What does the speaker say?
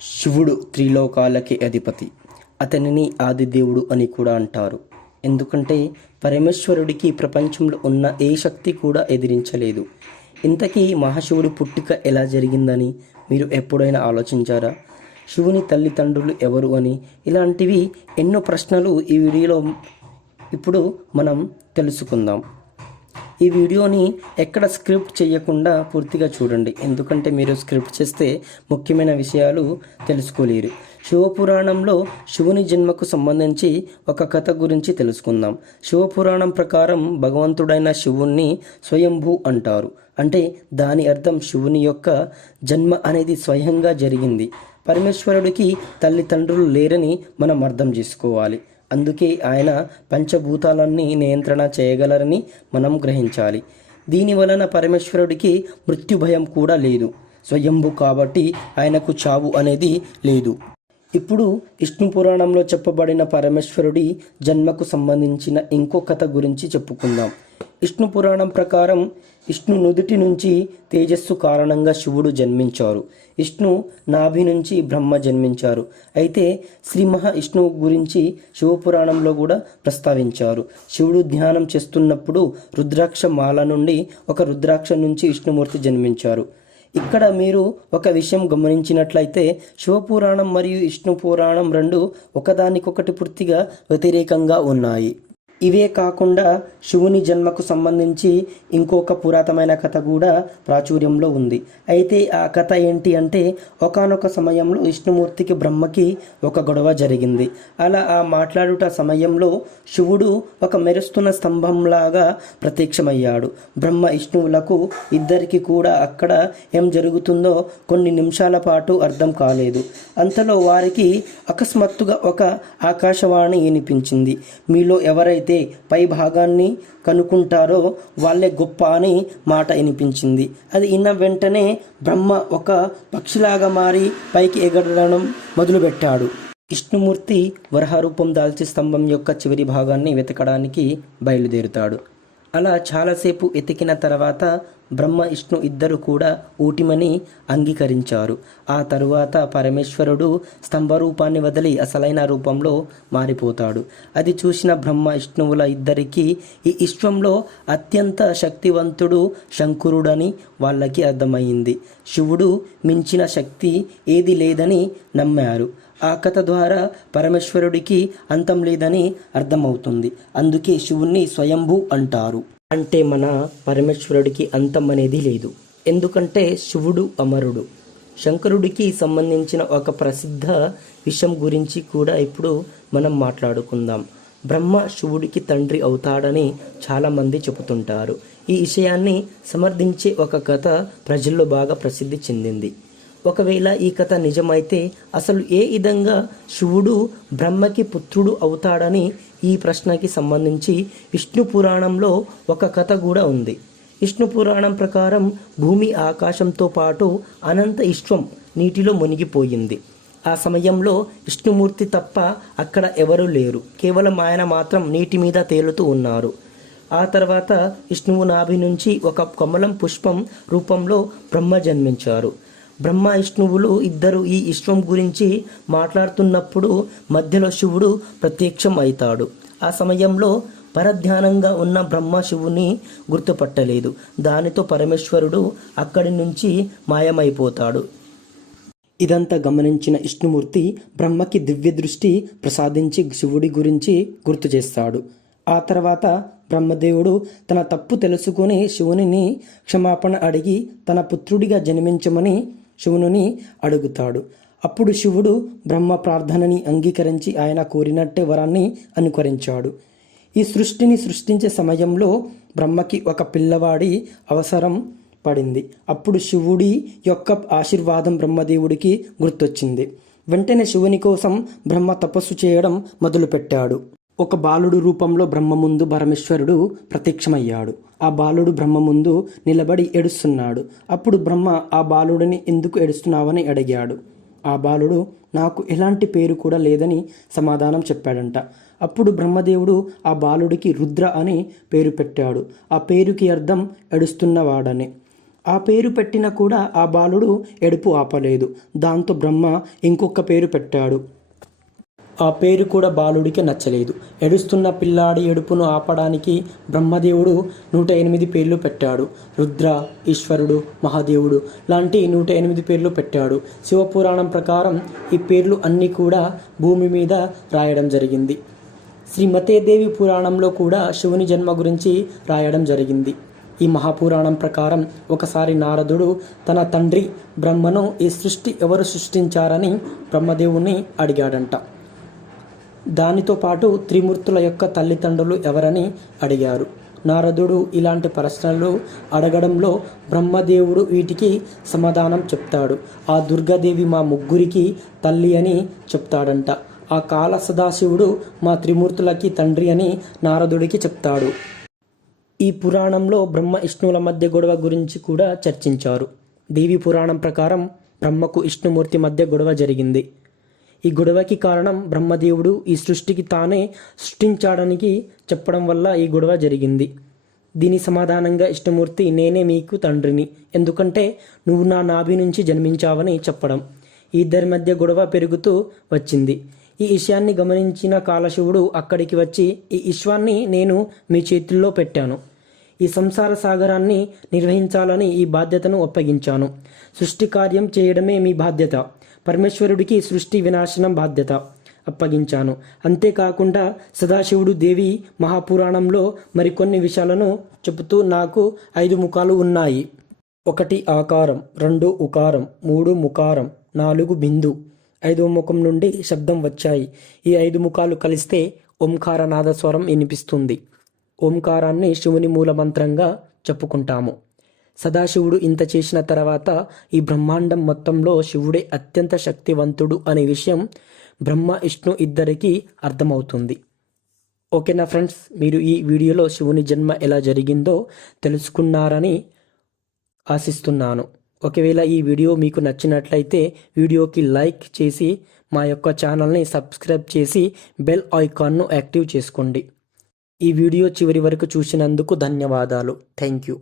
శివుడు త్రిలోకాలకి అధిపతి. అతనిని ఆదిదేవుడు అని కూడా అంటారు. ఎందుకంటే పరమేశ్వరుడికి ప్రపంచంలో ఉన్న ఏ శక్తి కూడా ఎదిరించలేదు. ఇంతకీ మహాశివుడి పుట్టుక ఎలా జరిగిందని మీరు ఎప్పుడైనా ఆలోచించారా? శివుని తల్లిదండ్రులు ఎవరు అని ఇలాంటివి ఎన్నో ప్రశ్నలు ఈ వీడియోలో ఇప్పుడు మనం తెలుసుకుందాం. ఈ వీడియోని ఎక్కడ స్క్రిప్ట్ చేయకుండా పూర్తిగా చూడండి, ఎందుకంటే మీరు స్క్రిప్ట్ చేస్తే ముఖ్యమైన విషయాలు తెలుసుకోలేరు. శివపురాణంలో శివుని జన్మకు సంబంధించి ఒక కథ గురించి తెలుసుకుందాం. శివపురాణం ప్రకారం భగవంతుడైన శివుణ్ణి స్వయంభూ అంటారు. అంటే దాని అర్థం శివుని యొక్క జన్మ అనేది స్వయంగా జరిగింది. పరమేశ్వరుడికి తల్లిదండ్రులు లేరని మనం అర్థం చేసుకోవాలి. అందుకే ఆయన పంచభూతాలన్నీ నియంత్రణ చేయగలరని మనం గ్రహించాలి. దీని వలన పరమేశ్వరుడికి మృత్యు భయం కూడా లేదు. స్వయంభు కాబట్టి ఆయనకు చావు అనేది లేదు. ఇప్పుడు విష్ణు పురాణంలో చెప్పబడిన పరమేశ్వరుడి జన్మకు సంబంధించిన ఇంకో కథ గురించి చెప్పుకుందాం. విష్ణు పురాణం ప్రకారం విష్ణు నుదుటి నుంచి తేజస్సు కారణంగా శివుడు జన్మించారు. విష్ణు నాభి నుంచి బ్రహ్మ జన్మించారు. అయితే శ్రీ మహావిష్ణువు గురించి శివపురాణంలో కూడా ప్రస్తావించారు. శివుడు ధ్యానం చేస్తున్నప్పుడు రుద్రాక్ష మాల నుండి ఒక రుద్రాక్ష నుంచి విష్ణుమూర్తి జన్మించారు. ఇక్కడ మీరు ఒక విషయం గమనించినట్లయితే శివపురాణం మరియు విష్ణు పురాణం రెండు ఒకదానికొకటి పూర్తిగా వ్యతిరేకంగా ఉన్నాయి. ఇవే కాకుండా శివుని జన్మకు సంబంధించి ఇంకొక పురాతనమైన కథ కూడా ప్రాచుర్యంలో ఉంది. అయితే ఆ కథ ఏంటి అంటే, ఒకానొక సమయంలో విష్ణుమూర్తికి బ్రహ్మకి ఒక గొడవ జరిగింది. అలా ఆ మాట్లాడుట సమయంలో శివుడు ఒక మెరుస్తున్న స్తంభంలాగా ప్రత్యక్షమయ్యాడు. బ్రహ్మ విష్ణువులకు ఇద్దరికి కూడా అక్కడ ఏం జరుగుతుందో కొన్ని నిమిషాల పాటు అర్థం కాలేదు. అంతలో వారికి అకస్మాత్తుగా ఒక ఆకాశవాణి వినిపించింది. మీలో ఎవరైతే పై భాగాన్ని కనుక్కుంటారో వాళ్ళే గొప్ప అని మాట వినిపించింది. అది విన్న వెంటనే బ్రహ్మ ఒక పక్షిలాగా మారి పైకి ఎగరడం మొదలుపెట్టాడు. విష్ణుమూర్తి వరాహరూపం దాల్చి స్తంభం యొక్క చివరి భాగాన్ని వెతకడానికి బయలుదేరుతాడు. అలా చాలాసేపు ఎతికిన తర్వాత బ్రహ్మ విష్ణు ఇద్దరు కూడా ఊటిమని అంగీకరించారు. ఆ తరువాత పరమేశ్వరుడు స్తంభ రూపాన్ని వదిలి అసలైన రూపంలో మారిపోతాడు. అది చూసిన బ్రహ్మ విష్ణువుల ఇద్దరికీ ఈ విశ్వంలో అత్యంత శక్తివంతుడు శంకరుడని వాళ్ళకి అర్థమైంది. శివుడు మించిన శక్తి ఏది లేదని నమ్మారు. ఆ కథ ద్వారా పరమేశ్వరుడికి అంతం లేదని అర్థమవుతుంది. అందుకే శివుణ్ణి స్వయంభూ అంటారు. అంటే మన పరమేశ్వరుడికి అంతం అనేది లేదు, ఎందుకంటే శివుడు అమరుడు. శంకరుడికి సంబంధించిన ఒక ప్రసిద్ధ విషయం గురించి కూడా ఇప్పుడు మనం మాట్లాడుకుందాం. బ్రహ్మ శివుడికి తండ్రి అవుతాడని చాలామంది చెబుతుంటారు. ఈ విషయాన్ని సమర్థించే ఒక కథ ప్రజల్లో బాగా ప్రసిద్ధి చెందింది. ఒకవేళ ఈ కథ నిజమైతే అసలు ఏ విధంగా శివుడు బ్రహ్మకి పుత్రుడు అవుతాడని ఈ ప్రశ్నకి సంబంధించి విష్ణు పురాణంలో ఒక కథ కూడా ఉంది. విష్ణు పురాణం ప్రకారం భూమి ఆకాశంతో పాటు అనంత విశ్వం నీటిలో మునిగిపోయింది. ఆ సమయంలో విష్ణుమూర్తి తప్ప అక్కడ ఎవరూ లేరు. కేవలం ఆయన మాత్రం నీటి మీద తేలుతూ ఉన్నారు. ఆ తర్వాత విష్ణువు నాభి నుంచి ఒక కమలం పుష్పం రూపంలో బ్రహ్మ జన్మించారు. బ్రహ్మ విష్ణువులు ఇద్దరు ఈ విశ్వం గురించి మాట్లాడుతున్నప్పుడు మధ్యలో శివుడు ప్రత్యక్షం అవుతాడు. ఆ సమయంలో పరధ్యానంగా ఉన్న బ్రహ్మ శివుని గుర్తుపట్టలేదు. దానితో పరమేశ్వరుడు అక్కడి నుంచి మాయమైపోతాడు. ఇదంతా గమనించిన విష్ణుమూర్తి బ్రహ్మకి దివ్య దృష్టి ప్రసాదించి శివుడి గురించి గుర్తు చేస్తాడు. ఆ తర్వాత బ్రహ్మదేవుడు తన తప్పు తెలుసుకుని శివునిని క్షమాపణ అడిగి తన పుత్రుడిగా జన్మించమని శివుని అడుగుతాడు. అప్పుడు శివుడు బ్రహ్మ ప్రార్థనని అంగీకరించి ఆయన కోరినట్టే వరాన్ని అనుకరించాడు. ఈ సృష్టిని సృష్టించే సమయంలో బ్రహ్మకి ఒక పిల్లవాడి అవసరం పడింది. అప్పుడు శివుడి యొక్క ఆశీర్వాదం బ్రహ్మదేవుడికి గుర్తొచ్చింది. వెంటనే శివుని కోసం బ్రహ్మ తపస్సు చేయడం మొదలుపెట్టాడు. ఒక బాలుడు రూపంలో బ్రహ్మ ముందు పరమేశ్వరుడు ప్రత్యక్షమయ్యాడు. ఆ బాలుడు బ్రహ్మ ముందు నిలబడి ఏడుస్తున్నాడు. అప్పుడు బ్రహ్మ ఆ బాలుడిని ఎందుకు ఏడుస్తున్నావని అడిగాడు. ఆ బాలుడు నాకు ఎలాంటి పేరు కూడా లేదని సమాధానం చెప్పాడంట. అప్పుడు బ్రహ్మదేవుడు ఆ బాలుడికి రుద్ర అని పేరు పెట్టాడు. ఆ పేరుకి అర్థం ఏడుస్తున్నవాడని. ఆ పేరు పెట్టినా కూడా ఆ బాలుడు ఏడుపు ఆపలేదు. దాంతో బ్రహ్మ ఇంకొక పేరు పెట్టాడు. ఆ పేరు కూడా బాలుడికి నచ్చలేదు. ఏడుస్తున్న పిల్లాడి ఏడుపును ఆపడానికి బ్రహ్మదేవుడు 108 పేర్లు పెట్టాడు. రుద్ర, ఈశ్వరుడు, మహాదేవుడు లాంటి 108 పేర్లు పెట్టాడు. శివపురాణం ప్రకారం ఈ పేర్లు అన్నీ కూడా భూమి మీద రాయడం జరిగింది. శ్రీమతేదేవి పురాణంలో కూడా శివుని జన్మ గురించి రాయడం జరిగింది. ఈ మహాపురాణం ప్రకారం ఒకసారి నారదుడు తన తండ్రి బ్రహ్మను ఈ సృష్టి ఎవరు సృష్టించారని బ్రహ్మదేవుని అడిగాడంట. దానితో పాటు త్రిమూర్తుల యొక్క తల్లిదండ్రులు ఎవరని అడిగారు. నారదుడు ఇలాంటి ప్రశ్నలు అడగడంలో బ్రహ్మదేవుడు వీటికి సమాధానం చెప్తాడు. ఆ దుర్గాదేవి మా ముగ్గురికి తల్లి అని చెప్తాడంట. ఆ కాల సదాశివుడు మా త్రిమూర్తులకి తండ్రి అని నారదుడికి చెప్తాడు. ఈ పురాణంలో బ్రహ్మ విష్ణువుల మధ్య గొడవ గురించి కూడా చర్చించారు. దేవి పురాణం ప్రకారం బ్రహ్మకు విష్ణుమూర్తి మధ్య గొడవ జరిగింది. ఈ గొడవకి కారణం బ్రహ్మదేవుడు ఈ సృష్టికి తానే సృష్టించడానికి చెప్పడం వల్ల ఈ గొడవ జరిగింది. దీని సమాధానంగా విష్ణుమూర్తి నేనే మీకు తండ్రిని, ఎందుకంటే నువ్వు నా నాభి నుంచి జన్మించావని చెప్పడం. ఈ ఇద్దరి మధ్య గొడవ పెరుగుతూ వచ్చింది. ఈ విషయాన్ని గమనించిన కాలశివుడు అక్కడికి వచ్చి ఈ విశ్వాన్ని నేను మీ చేతుల్లో పెట్టాను. ఈ సంసార సాగరాన్ని నిర్వహించాలని ఈ బాధ్యతను అప్పగించాను. సృష్టి కార్యం చేయడమే మీ బాధ్యత. పరమేశ్వరుడికి సృష్టి వినాశనం బాధ్యత అప్పగించాను. అంతేకాకుండా సదాశివుడు దేవి మహాపురాణంలో మరికొన్ని విషయాలను చెబుతూ నాకు 5 ముఖాలు ఉన్నాయి. 1 ఆకారం, 2 ఉకారం, 3 ముకారం, 4 బిందు, 5వ ముఖం నుండి శబ్దం వచ్చాయి. ఈ 5 ముఖాలు కలిస్తే ఓంకార నాదస్వరం వినిపిస్తుంది. ఓంకారాన్ని శివుని మూలమంత్రంగా చెప్పుకుంటాము. సదాశివుడు ఇంత చేసిన తర్వాత ఈ బ్రహ్మాండం మొత్తంలో శివుడే అత్యంత శక్తివంతుడు అనే విషయం బ్రహ్మ విష్ణు ఇద్దరికీ అర్థమవుతుంది. ఓకేనా ఫ్రెండ్స్, మీరు ఈ వీడియోలో శివుని జన్మ ఎలా జరిగిందో తెలుసుకున్నారని ఆశిస్తున్నాను. ఒకవేళ ఈ వీడియో మీకు నచ్చినట్లయితే వీడియోకి లైక్ చేసి మా యొక్క ఛానల్ని సబ్స్క్రైబ్ చేసి బెల్ ఐకాన్ను యాక్టివ్ చేసుకోండి. ఈ వీడియో చివరి వరకు చూసినందుకు ధన్యవాదాలు. Thank you.